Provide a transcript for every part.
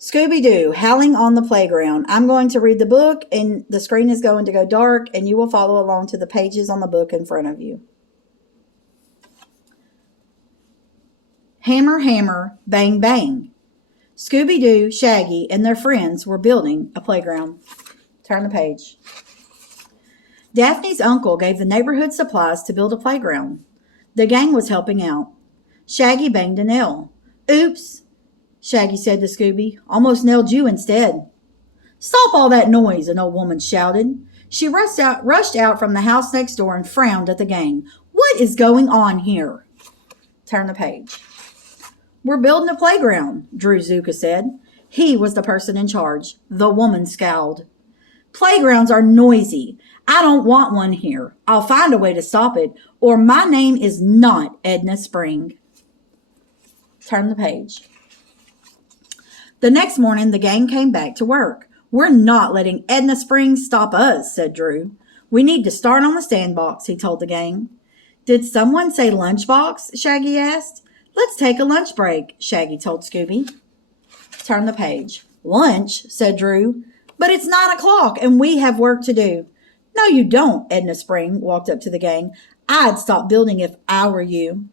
Scooby-Doo, Howling on the Playground. I'm going to read the book, and the screen is going to go dark, and you will follow along to the pages on the book in front of you. Hammer, hammer, bang, bang. Scooby-Doo, Shaggy, and their friends were building a playground. Turn the page. Daphne's uncle gave the neighborhood supplies to build a playground. The gang was helping out. Shaggy banged a nail. Oops, Shaggy said to Scooby. Almost nailed you instead. Stop all that noise, an old woman shouted. She rushed out from the house next door and frowned at the gang. What is going on here? Turn the page. We're building a playground, Drew Zuka said. He was the person in charge. The woman scowled. Playgrounds are noisy. I don't want one here. I'll find a way to stop it, or my name is not Edna Spring. Turn the page. The next morning, the gang came back to work. We're not letting Edna Spring stop us, said Drew. We need to start on the sandbox, he told the gang. Did someone say lunchbox? Shaggy asked. Let's take a lunch break, Shaggy told Scooby. Turn the page. Lunch, said Drew. But it's 9 o'clock and we have work to do. No, you don't, Edna Spring walked up to the gang. I'd stop building if I were you.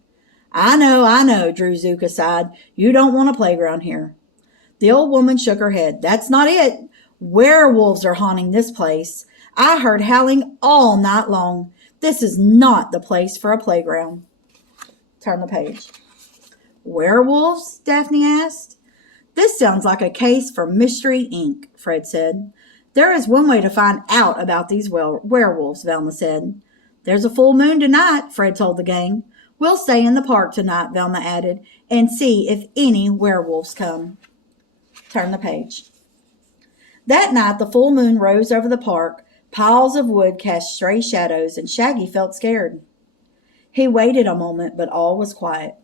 I know, Drew Zuka sighed. You don't want a playground here. The old woman shook her head. That's not it. Werewolves are haunting this place. I heard howling all night long. This is not the place for a playground. Turn the page. Werewolves? Daphne asked. This sounds like a case for Mystery Inc., Fred said. There is one way to find out about these werewolves, Velma said. There's a full moon tonight, Fred told the gang. We'll stay in the park tonight, Velma added, and see if any werewolves come. Turn the page. That night, the full moon rose over the park. Piles of wood cast stray shadows, and Shaggy felt scared. He waited a moment, but all was quiet.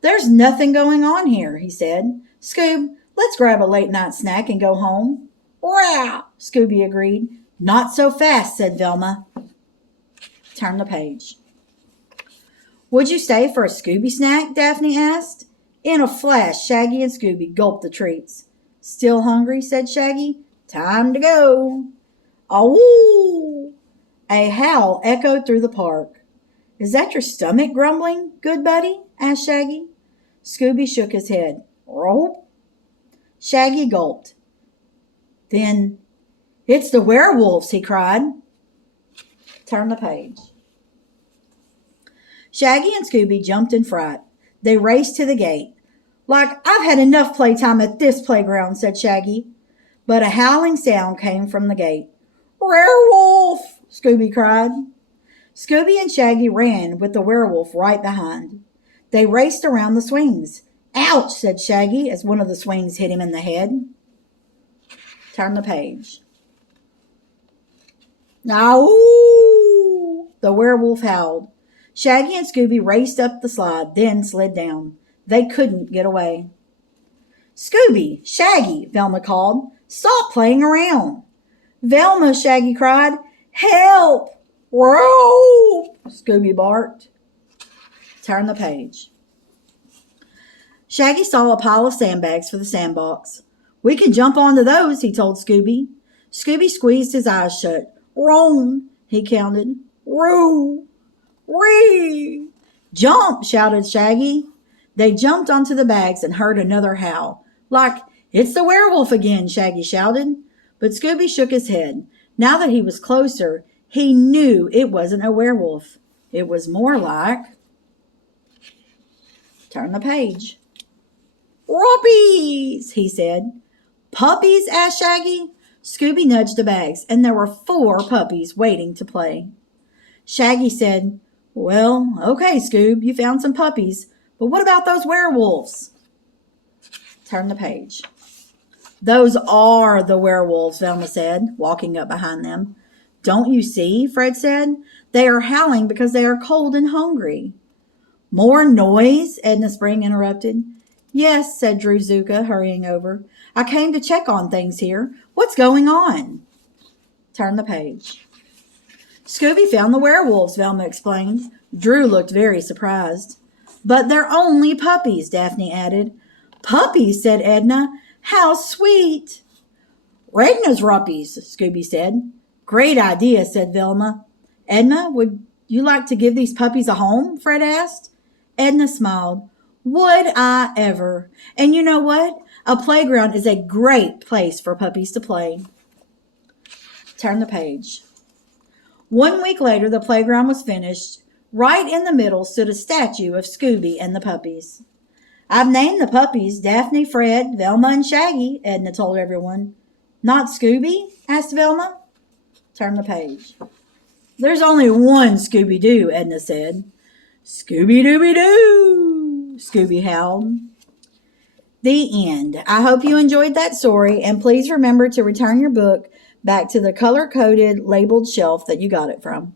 There's nothing going on here, he said. Scoob, let's grab a late-night snack and go home. Rah! Scooby agreed. Not so fast, said Velma. Turn the page. Would you stay for a Scooby snack? Daphne asked. In a flash, Shaggy and Scooby gulped the treats. Still hungry? Said Shaggy. Time to go. Awoo! A howl echoed through the park. Is that your stomach grumbling, good buddy? Asked Shaggy. Scooby shook his head. Rope. Shaggy gulped. Then, it's the werewolves, he cried. Turn the page. Shaggy and Scooby jumped in fright. They raced to the gate. Like, I've had enough playtime at this playground, said Shaggy. But a howling sound came from the gate. Werewolf! Scooby cried. Scooby and Shaggy ran with the werewolf right behind. They raced around the swings. Ouch, said Shaggy as one of the swings hit him in the head. Turn the page. Ow! The werewolf howled. Shaggy and Scooby raced up the slide, then slid down. They couldn't get away. Scooby, Shaggy, Velma called. Stop playing around. Velma, Shaggy cried. Help! Rope! Scooby barked. Turn the page. Shaggy saw a pile of sandbags for the sandbox. We can jump onto those, he told Scooby. Scooby squeezed his eyes shut. Roam, he counted. Roo! Whee! Jump, shouted Shaggy. They jumped onto the bags and heard another howl. Like, it's the werewolf again, Shaggy shouted. But Scooby shook his head. Now that he was closer, he knew it wasn't a werewolf. It was more like... Turn the page. Puppies, he said. Puppies? Asked Shaggy. Scooby nudged the bags, and there were 4 puppies waiting to play. Shaggy said, Well, okay, Scoob, you found some puppies, but what about those werewolves? Turn the page. Those are the werewolves, Velma said, walking up behind them. Don't you see? Fred said. They are howling because they are cold and hungry. More noise? Edna Spring interrupted. Yes, said Drew Zuka, hurrying over. I came to check on things here. What's going on? Turn the page. Scooby found the werewolves, Velma explained. Drew looked very surprised. But they're only puppies, Daphne added. Puppies, said Edna. How sweet! Regna's ruppies, Scooby said. Great idea, said Velma. Edna, would you like to give these puppies a home? Fred asked. Edna smiled. Would I ever? And you know what? A playground is a great place for puppies to play. Turn the page. 1 week later, the playground was finished. Right in the middle stood a statue of Scooby and the puppies. I've named the puppies Daphne, Fred, Velma, and Shaggy, Edna told everyone. Not Scooby? Asked Velma. Turn the page. There's only one Scooby-Doo, Edna said. Scooby-Dooby-Doo, Scooby howled. The end. I hope you enjoyed that story, and please remember to return your book back to the color-coded labeled shelf that you got it from.